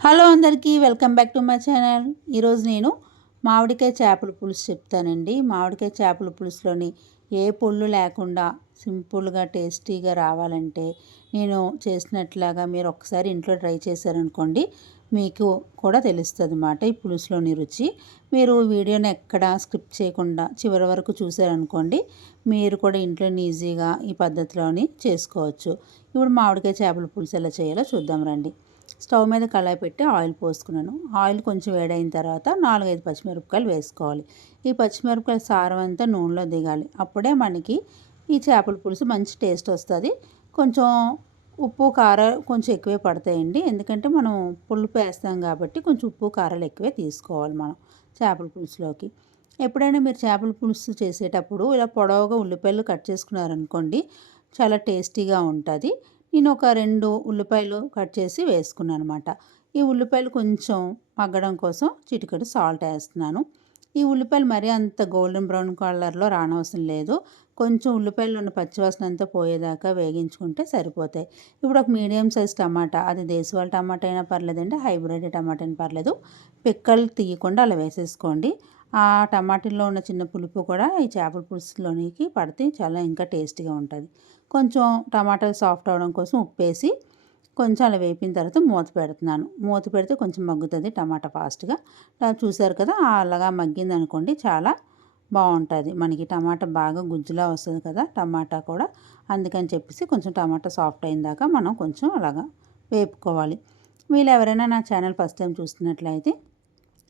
Hello అందరికీ welcome back to my channel. ఈరోజు నేను మామిడికాయ చేపల పులుసు చెప్తానండి. మామిడికాయ చేపల పులుసులోని ఏ పొళ్ళు లేకుండా సింపుల్గా టేస్టీగా రావాలంటే నేను చేసినట్లాగా మీరు ఒకసారి ఇంట్లో ట్రై చేశారనుకోండి మీకు కూడా తెలుస్తుంది అన్నమాట ఈ పులుసులోని రుచి. మీరు వీడియోని ఎక్కడ స్క్రిప్ట్ చేయకుండా చివరి వరకు చూసారనుకోండి మీరు కూడా ఇంట్లో ఈజీగా ఈ పద్ధతిలోని చేసుకోవచ్చు. ఇప్పుడు మామిడికాయ చేపల పులుసు ఎలా చేయాలో చూద్దాం రండి. స్టవ్ మీద కళాయి పెట్టి ఆయిల్ పోసుకున్నాను. ఆయిల్ కొంచెం వేడైన తర్వాత నాలుగైదు పచ్చిమిరపకాయలు వేసుకోవాలి. ఈ పచ్చిమిరపకాయల సారం అంతా నూనెలో దిగాలి. అప్పుడే మనకి ఈ చేపల పులుసు మంచి టేస్ట్ వస్తుంది. కొంచెం ఉప్పు కారం కొంచెం ఎక్కువే పడతాయండి. ఎందుకంటే మనం పులుపు వేస్తాం కాబట్టి కొంచెం ఉప్పు కారాలు ఎక్కువే తీసుకోవాలి మనం చేపల పులుసులోకి. ఎప్పుడైనా మీరు చేపల పులుసు చేసేటప్పుడు ఇలా పొడవుగా ఉల్లిపాయలు కట్ చేసుకున్నారనుకోండి చాలా టేస్టీగా ఉంటుంది. నేను ఒక రెండు ఉల్లిపాయలు కట్ చేసి వేసుకున్నాను అనమాట ఈ ఉల్లిపాయలు కొంచెం మగ్గడం కోసం చిటికెడు సాల్ట్ వేస్తున్నాను. ఈ ఉల్లిపాయలు మరీ అంత గోల్డెన్ బ్రౌన్ కలర్లో రానవసరం లేదు. కొంచెం ఉల్లిపాయలు ఉన్న పచ్చివాసన అంతా పోయేదాకా వేగించుకుంటే సరిపోతాయి. ఇప్పుడు ఒక మీడియం సైజ్ టమాటా అది దేశవాళ టమాటా అయినా పర్లేదండి హైబ్రిడ్ టమాటా అయినా పర్లేదు. పిక్కలు తీయకుండా అలా వేసేసుకోండి. ఆ టమాటాలో ఉన్న చిన్న పులుపు కూడా ఈ చేపల పులుసులోనికి పడితే చాలా ఇంకా టేస్టీగా ఉంటుంది. కొంచెం టమాటాలు సాఫ్ట్ అవడం కోసం ఉప్పు వేసి కొంచెం అలా వేపిన తర్వాత మూత పెడుతున్నాను. మూత పెడితే కొంచెం మగ్గుతుంది టమాటా ఫాస్ట్గా. చూసారు కదా అలాగా మగ్గింది అనుకోండి చాలా బాగుంటుంది. మనకి టమాటా బాగా గుజ్జులా వస్తుంది కదా టమాటా కూడా. అందుకని చెప్పేసి కొంచెం టమాటా సాఫ్ట్ అయిన దాకా మనం కొంచెం అలాగా వేపుకోవాలి. వీళ్ళు ఎవరైనా నా ఛానల్ ఫస్ట్ టైం చూస్తున్నట్లయితే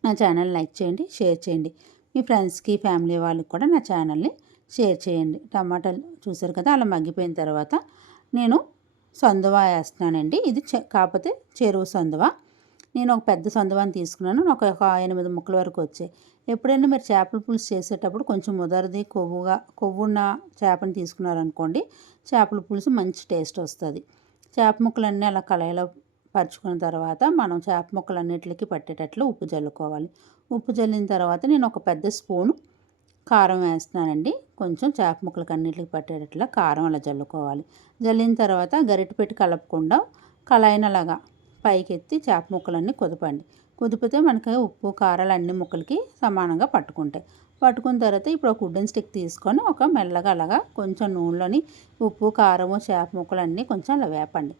నా ఛానల్ లైక్ చేయండి షేర్ చేయండి. మీ ఫ్రెండ్స్కి ఫ్యామిలీ వాళ్ళకి కూడా నా ఛానల్ని షేర్ చేయండి. టమాటాలు చూసారు కదా అలా మగ్గిపోయిన తర్వాత నేను సందువా వేస్తున్నానండి. ఇది కాకపోతే చెరువు సందువా. నేను ఒక పెద్ద సందువాని తీసుకున్నాను. ఒక ఎనిమిది ముక్కల వరకు వచ్చాయి. ఎప్పుడైనా మీరు చేపల పులుసు చేసేటప్పుడు కొంచెం ముదరది కొవ్వుగా కొవ్వున్న చేపని తీసుకున్నారనుకోండి చేపల పులుసు మంచి టేస్ట్ వస్తుంది. చేప ముక్కలన్నీ అలా కళాయిలో పరుచుకున్న తర్వాత మనం చేప ముక్కలన్నిటికి పట్టేటట్లు ఉప్పు చల్లుకోవాలి ఉప్పు చల్లిన తర్వాత నేను ఒక పెద్ద స్పూను కారం వేస్తున్నానండి. కొంచెం చేప ముక్కలకి అన్నిటికి పట్టేటట్లా కారం అలా జల్లుకోవాలి. జల్లిన తర్వాత గరిటె పెట్టి కలపకుండా కళాయినలాగా పైకెత్తి చేప ముక్కలన్నీ కుదపండి. కుదిపితే మనకి ఉప్పు కారాలు అన్ని ముక్కలకి సమానంగా పట్టుకుంటాయి. పట్టుకున్న తర్వాత ఇప్పుడు ఒక వుడ్డెన్ స్టిక్ తీసుకొని ఒక మెల్లగా అలాగా కొంచెం నూనెలోని ఉప్పు కారము చేప ముక్కలన్నీ కొంచెం అలా వేపండి.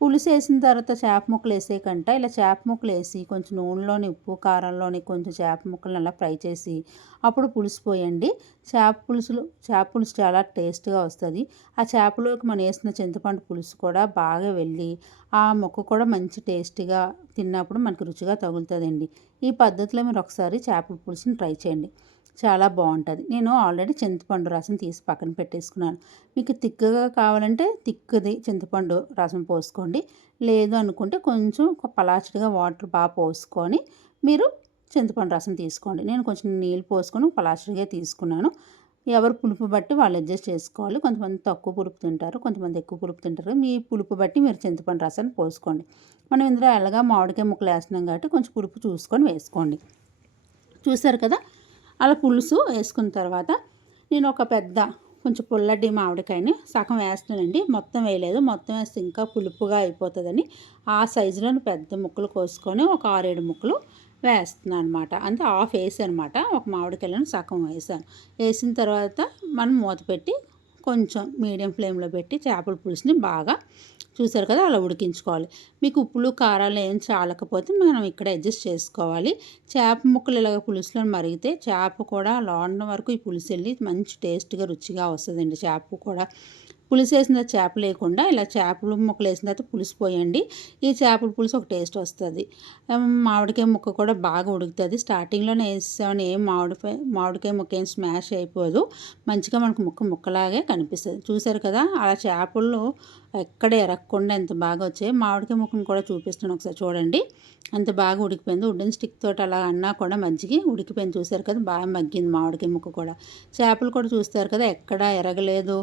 పులుసు వేసిన తర్వాత చేప ముక్కలు వేసే కంట ఇలా చేప ముక్కలు వేసి కొంచెం నూనెలోని ఉప్పు కారంలోని కొంచెం చేప ముక్కలను అలా ఫ్రై చేసి అప్పుడు పులుసు పోయండి. చేప పులుసులు చేప పులుసు చాలా టేస్ట్గా వస్తుంది. ఆ చేపలోకి మనం వేసిన చింతపండు పులుసు కూడా బాగా వెళ్ళి ఆ ముక్క కూడా మంచి టేస్ట్గా తిన్నప్పుడు మనకు రుచిగా తగులుతుందండి. ఈ పద్ధతిలో మీరు ఒకసారి చేపల పులుసుని ట్రై చేయండి. చాలా బాగుంటుంది. నేను ఆల్రెడీ చింతపండు రసం తీసి పక్కన పెట్టేసుకున్నాను. మీకు తిక్కగా కావాలంటే తిక్కది చింతపండు రసం పోసుకోండి. లేదు అనుకుంటే కొంచెం పలాచడిగా వాటర్ బాగా పోసుకొని మీరు చింతపండు రసం తీసుకోండి. నేను కొంచెం నీళ్ళు పోసుకొని పలాచడిగా తీసుకున్నాను. ఎవరు పులుపు బట్టి వాళ్ళు అడ్జస్ట్ చేసుకోవాలి. కొంతమంది తక్కువ పులుపు తింటారు కొంతమంది ఎక్కువ పులుపు తింటారు. మీ పులుపు బట్టి మీరు చింతపండు రసాన్ని పోసుకోండి. మనం ఇందులో ఎలాగా మామిడికాయ ముక్కలు వేస్తున్నాం కాబట్టి కొంచెం పులుపు చూసుకొని వేసుకోండి. చూసారు కదా? అలా పులుసు వేసుకున్న తర్వాత నేను ఒక పెద్ద కొంచెం పుల్లటి మామిడికాయని సగం వేస్తానండి. మొత్తం వేయలేదు. మొత్తం వేస్తే ఇంకా పులుపుగా అయిపోతుందని ఆ సైజులో పెద్ద ముక్కలు కోసుకొని ఒక ఆరేడు ముక్కలు వేస్తున్నాను అనమాట. అంటే హాఫ్ వేసి అనమాట. ఒక మామిడికాయలను సగం వేసాను. వేసిన తర్వాత మనం మూత పెట్టి కొంచెం మీడియం ఫ్లేమ్లో పెట్టి చేపల పులుసుని బాగా చూసారు కదా అలా ఉడికించుకోవాలి. మీకు ఉప్పులు కారాలు ఏం చాలకపోతే మనం ఇక్కడ అడ్జస్ట్ చేసుకోవాలి. చేప ముక్కలు ఇలాగ పులుసులో మరిగితే చేప కూడా లోన వరకు ఈ పులుసు వెళ్ళి మంచి టేస్ట్గా రుచిగా వస్తుందండి. చేప కూడా పులుసు వేసిన చేప లేకుండా ఇలా చేపలు ముక్కలు వేసిన తర్వాత పులుసు పోయండి. ఈ చేపల పులుసు ఒక టేస్ట్ వస్తుంది. మామిడికాయ ముక్క కూడా బాగా ఉడుకుతుంది. స్టార్టింగ్లోనే వేసామని ఏం మామిడికాయ మామిడికాయ ముక్క ఏం స్మాష్ అయిపోదు. మంచిగా మనకు ముక్క ముక్కలాగే కనిపిస్తుంది. చూసారు కదా అలా చేపలు ఎక్కడ ఎరగకుండా ఎంత బాగా వచ్చాయి మామిడికాయ ముక్కను కూడా చూపిస్తున్నాను ఒకసారి చూడండి. అంత బాగా ఉడికిపోయింది. ఉడ్డెన్ స్టిక్ తోటి అలా అన్నా కూడా మజ్జిగి ఉడికిపోయింది. చూసారు కదా బాగా మగ్గింది మామిడికాయ ముక్క కూడా. చేపలు కూడా చూస్తారు కదా ఎక్కడ ఎరగలేదు.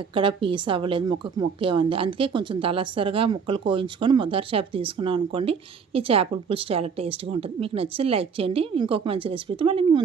ఎక్కడ పీస్ అవ్వలేదు ముక్కకు ముక్కే ఉంది. అందుకే కొంచెం దళసరిగా ముక్కలు కోయించుకొని మొదటి చేప తీసుకున్నాం అనుకోండి ఈ చేపల పులుసు చాలా టేస్ట్గా ఉంటుంది. మీకు నచ్చితే లైక్ చేయండి. ఇంకొక మంచి రెసిపీతో మళ్ళీ ముందు